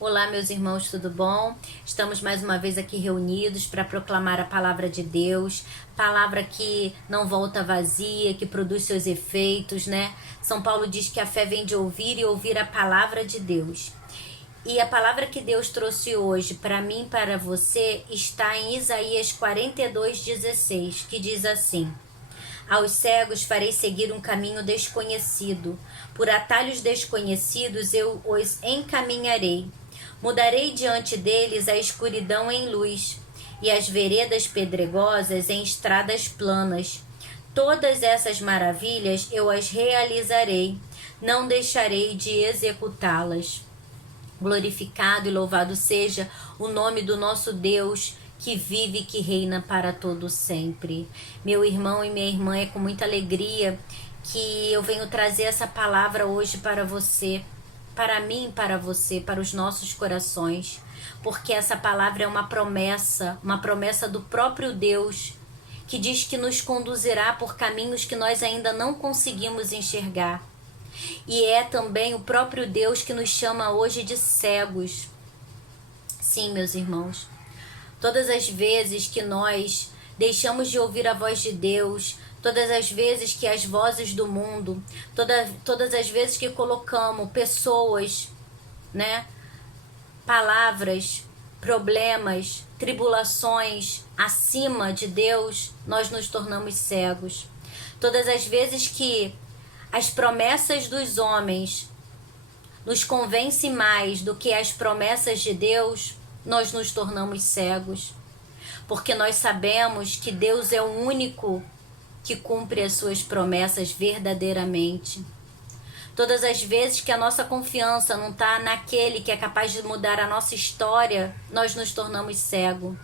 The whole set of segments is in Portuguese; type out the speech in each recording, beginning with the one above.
Olá, meus irmãos, tudo bom? Estamos mais uma vez aqui reunidos para proclamar a palavra de Deus, palavra que não volta vazia, que produz seus efeitos, né? São Paulo diz que a fé vem de ouvir e ouvir a palavra de Deus. E a palavra que Deus trouxe hoje para mim e para você está em Isaías 42:16, que diz assim: Aos cegos farei seguir um caminho desconhecido, por atalhos desconhecidos eu os encaminharei. Mudarei diante deles a escuridão em luz, e as veredas pedregosas em estradas planas. Todas essas maravilhas eu as realizarei, não deixarei de executá-las. Glorificado e louvado seja o nome do nosso Deus, que vive e que reina para todo sempre. Meu irmão e minha irmã, é com muita alegria que eu venho trazer essa palavra hoje para você, para mim e para você, para os nossos corações, porque essa palavra é uma promessa do próprio Deus, que diz que nos conduzirá por caminhos que nós ainda não conseguimos enxergar. E é também o próprio Deus que nos chama hoje de cegos. Sim, meus irmãos, todas as vezes que nós deixamos de ouvir a voz de Deus, todas as vezes que as vozes do mundo, todas as vezes que colocamos pessoas, né, palavras, problemas, tribulações acima de Deus, nós nos tornamos cegos. Todas as vezes que as promessas dos homens nos convencem mais do que as promessas de Deus, nós nos tornamos cegos. Porque nós sabemos que Deus é o único que cumpre as suas promessas verdadeiramente. Todas as vezes que a nossa confiança não está naquele que é capaz de mudar a nossa história, nós nos tornamos cegos.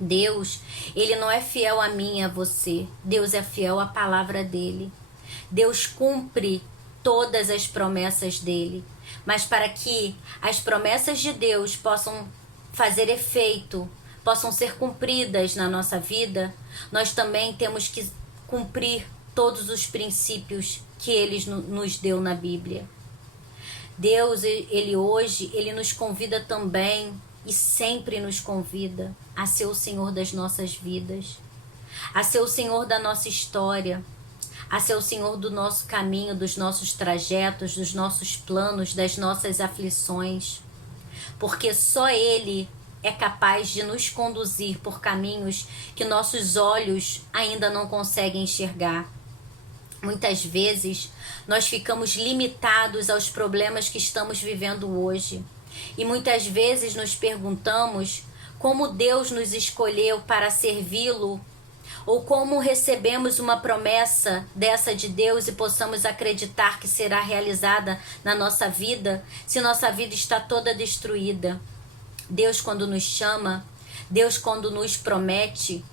Deus, Ele não é fiel a mim e a você. Deus é fiel à palavra dEle. Deus cumpre todas as promessas dEle. Mas para que as promessas de Deus possam fazer efeito, possam ser cumpridas na nossa vida, nós também temos que cumprir todos os princípios que Ele nos deu na Bíblia. Deus, Ele hoje, Ele nos convida também e sempre nos convida a ser o Senhor das nossas vidas, a ser o Senhor da nossa história, a ser o Senhor do nosso caminho, dos nossos trajetos, dos nossos planos, das nossas aflições. Porque só Ele é capaz de nos conduzir por caminhos que nossos olhos ainda não conseguem enxergar. Muitas vezes nós ficamos limitados aos problemas que estamos vivendo hoje. E muitas vezes nos perguntamos como Deus nos escolheu para servi-lo, ou como recebemos uma promessa dessa de Deus e possamos acreditar que será realizada na nossa vida, se nossa vida está toda destruída. Deus, quando nos chama, Deus, quando nos promete,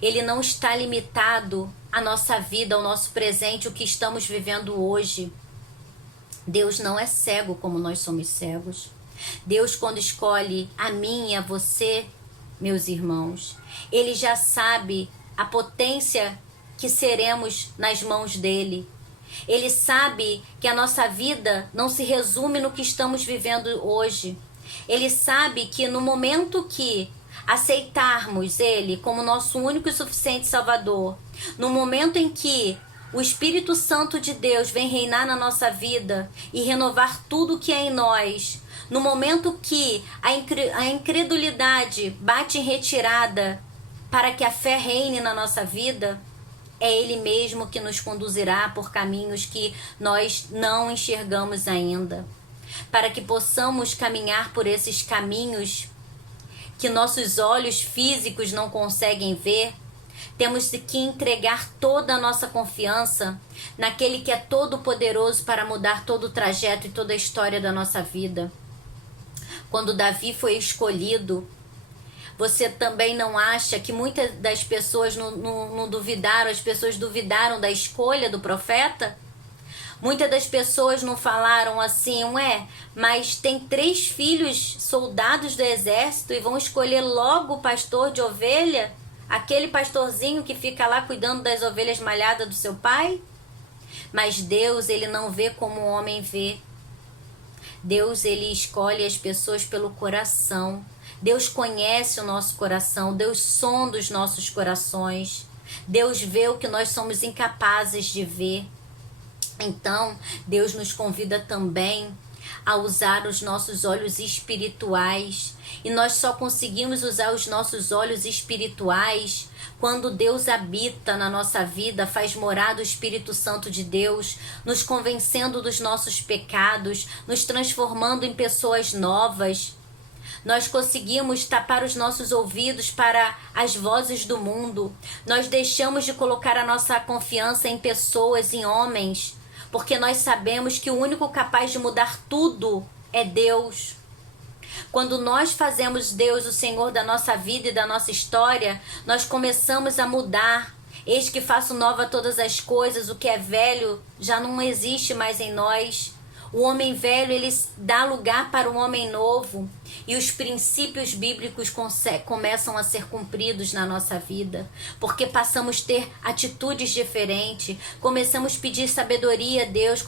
Ele não está limitado à nossa vida, ao nosso presente, o que estamos vivendo hoje. Deus não é cego como nós somos cegos. Deus, quando escolhe a mim e a você, meus irmãos, Ele já sabe a potência que seremos nas mãos dEle. Ele sabe que a nossa vida não se resume no que estamos vivendo hoje. Ele sabe que no momento que aceitarmos Ele como nosso único e suficiente Salvador, no momento em que o Espírito Santo de Deus vem reinar na nossa vida e renovar tudo que é em nós, no momento que a incredulidade bate em retirada para que a fé reine na nossa vida, é Ele mesmo que nos conduzirá por caminhos que nós não enxergamos ainda. Para que possamos caminhar por esses caminhos que nossos olhos físicos não conseguem ver, temos que entregar toda a nossa confiança naquele que é todo poderoso para mudar todo o trajeto e toda a história da nossa vida. Quando Davi foi escolhido, você também não acha que muitas das pessoas não duvidaram, as pessoas duvidaram da escolha do profeta? Muitas das pessoas não falaram assim, mas tem 3 filhos soldados do exército e vão escolher logo o pastor de ovelha? Aquele pastorzinho que fica lá cuidando das ovelhas malhadas do seu pai? Mas Deus, Ele não vê como o homem vê. Deus, ele escolhe as pessoas pelo coração. Deus conhece o nosso coração, Deus sonda os nossos corações. Deus vê o que nós somos incapazes de ver. Então, Deus nos convida também a usar os nossos olhos espirituais. E nós só conseguimos usar os nossos olhos espirituais quando Deus habita na nossa vida, faz morada o Espírito Santo de Deus, nos convencendo dos nossos pecados, nos transformando em pessoas novas. Nós conseguimos tapar os nossos ouvidos para as vozes do mundo. Nós deixamos de colocar a nossa confiança em pessoas, em homens, porque nós sabemos que o único capaz de mudar tudo é Deus. Quando nós fazemos Deus o Senhor da nossa vida e da nossa história, nós começamos a mudar. Eis que faço nova todas as coisas, o que é velho já não existe mais em nós. O homem velho, ele dá lugar para um homem novo. E os princípios bíblicos começam a ser cumpridos na nossa vida. Porque passamos a ter atitudes diferentes. Começamos a pedir sabedoria a Deus.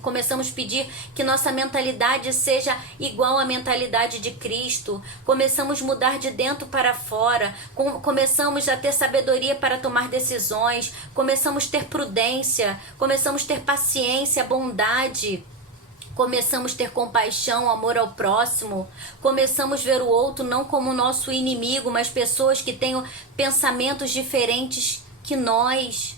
Começamos a pedir que nossa mentalidade seja igual à mentalidade de Cristo. Começamos a mudar de dentro para fora. Começamos a ter sabedoria para tomar decisões. Começamos a ter prudência. Começamos a ter paciência, bondade. Começamos a ter compaixão, amor ao próximo. Começamos a ver o outro não como nosso inimigo, mas pessoas que tenham pensamentos diferentes que nós.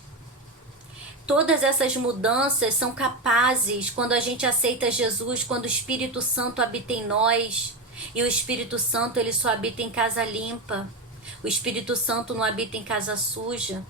Todas essas mudanças são capazes quando a gente aceita Jesus, quando o Espírito Santo habita em nós. E o Espírito Santo, ele só habita em casa limpa. O Espírito Santo não habita em casa suja.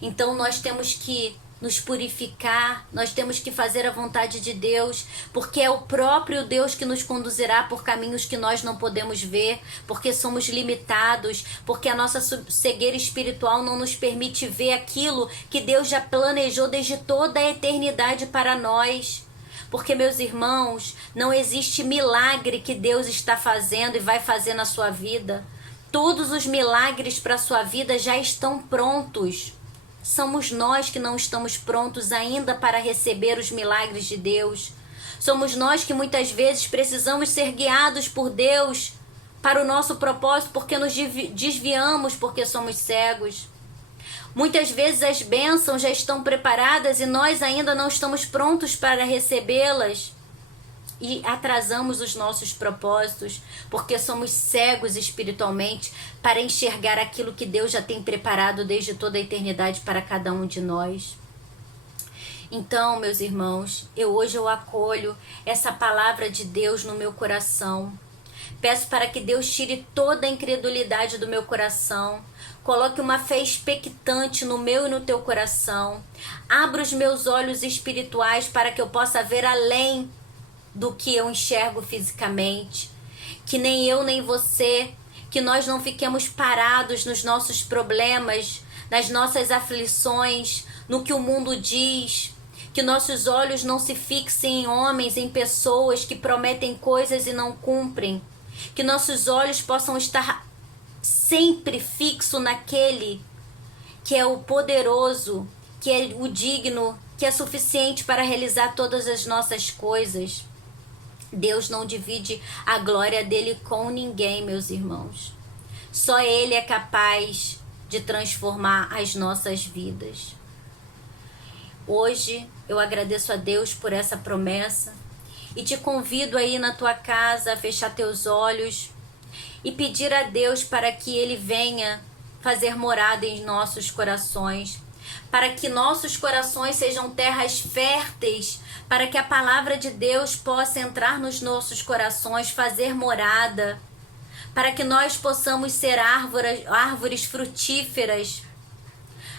Então nós temos que nos purificar, nós temos que fazer a vontade de Deus, porque é o próprio Deus que nos conduzirá por caminhos que nós não podemos ver, porque somos limitados, porque a nossa cegueira espiritual não nos permite ver aquilo que Deus já planejou desde toda a eternidade para nós. Porque, meus irmãos, não existe milagre que Deus está fazendo e vai fazer na sua vida. Todos os milagres para a sua vida já estão prontos. Somos nós que não estamos prontos ainda para receber os milagres de Deus. Somos nós que muitas vezes precisamos ser guiados por Deus para o nosso propósito, porque nos desviamos, porque somos cegos. Muitas vezes as bênçãos já estão preparadas e nós ainda não estamos prontos para recebê-las. E atrasamos os nossos propósitos, porque somos cegos espiritualmente para enxergar aquilo que Deus já tem preparado desde toda a eternidade para cada um de nós. Então, meus irmãos, hoje eu acolho essa palavra de Deus no meu coração. Peço para que Deus tire toda a incredulidade do meu coração. Coloque uma fé expectante no meu e no teu coração. Abra os meus olhos espirituais para que eu possa ver além do que eu enxergo fisicamente, que nem eu nem você, que nós não fiquemos parados nos nossos problemas, nas nossas aflições, no que o mundo diz, que nossos olhos não se fixem em homens, em pessoas que prometem coisas e não cumprem, que nossos olhos possam estar sempre fixos naquele que é o poderoso, que é o digno, que é suficiente para realizar todas as nossas coisas. Deus não divide a glória dele com ninguém, meus irmãos. Só ele é capaz de transformar as nossas vidas. Hoje eu agradeço a Deus por essa promessa e te convido aí na tua casa a fechar teus olhos e pedir a Deus para que ele venha fazer morada em nossos corações, para que nossos corações sejam terras férteis, para que a palavra de Deus possa entrar nos nossos corações, fazer morada, para que nós possamos ser árvores frutíferas,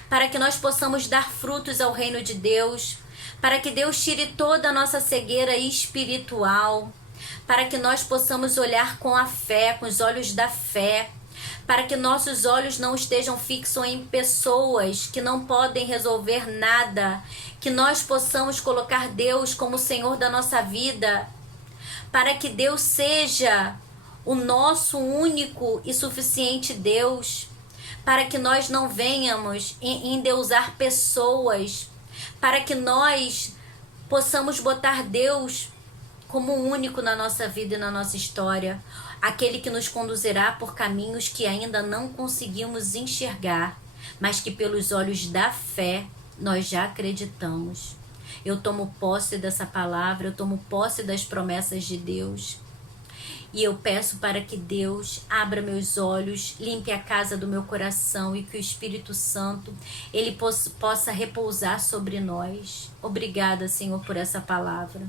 para que nós possamos dar frutos ao reino de Deus, para que Deus tire toda a nossa cegueira espiritual, para que nós possamos olhar com a fé, com os olhos da fé, para que nossos olhos não estejam fixos em pessoas que não podem resolver nada, que nós possamos colocar Deus como Senhor da nossa vida, para que Deus seja o nosso único e suficiente Deus, para que nós não venhamos endeusar pessoas, para que nós possamos botar Deus como único na nossa vida e na nossa história, aquele que nos conduzirá por caminhos que ainda não conseguimos enxergar, mas que pelos olhos da fé nós já acreditamos. Eu tomo posse dessa palavra, eu tomo posse das promessas de Deus. E eu peço para que Deus abra meus olhos, limpe a casa do meu coração e que o Espírito Santo, ele possa repousar sobre nós. Obrigada, Senhor, por essa palavra.